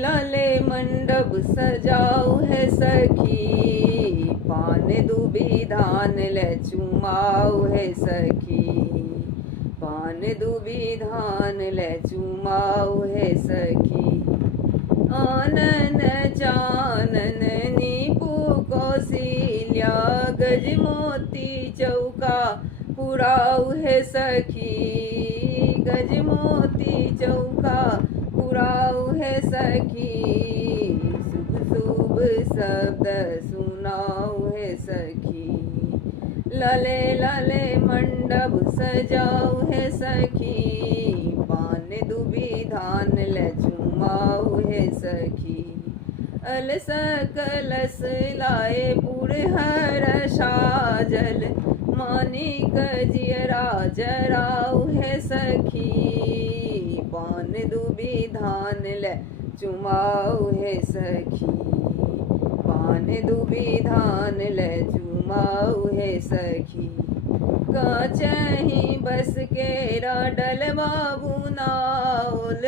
लाले मंडप सजाऊ है सखी, पान दूबी धान ले चुमाऊ है सखी, पान दूबी धान ले चुमाऊ है सखी। आनन चानन नीपू कौशिल्या गज मोती चौका पुराऊ है सखी, गज मोती चौका पुराऊ है सखी, शुभ शुभ शब्द सुनाऊ है सखी। लले लले मंडप सजाऊ है सखी, पान दूबी धान ले चुमाऊ है सखी। अलस कलश लाए पुरहर साजल, मानिक जियरा जराऊ है सखी, पान दूबी धान ले चुमाऊ है सखी, पान दूबी धान ले चुमाऊ है सखी। काचही बस के डलवा बुनाउल,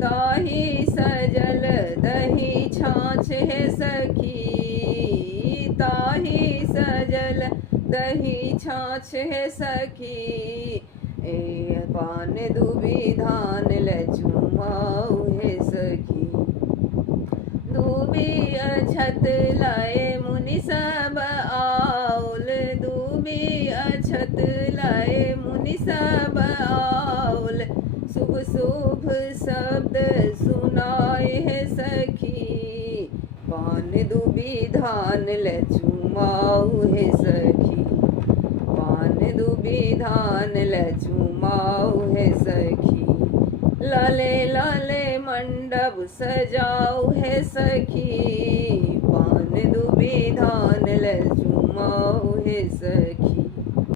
ताही सजल दही छाछ है सखी, ताही सजल दही छाछ है सखी। ए पान दूबी धान ले चुमाऊ है सखी। दूबी अछत लाए मुनि सब आउल, दूबी अछत लाए मुनि सब आउल, शुभ शुभ शब्द सुनाए है सखी, पान दूबी धान ले चुमाऊ है सखी, पान दूबी धान ले चुमाऊ है सखी। लाले लाले मंडप सजाऊ है सखी, पान दूबी धान ले चुमाऊ है सखी।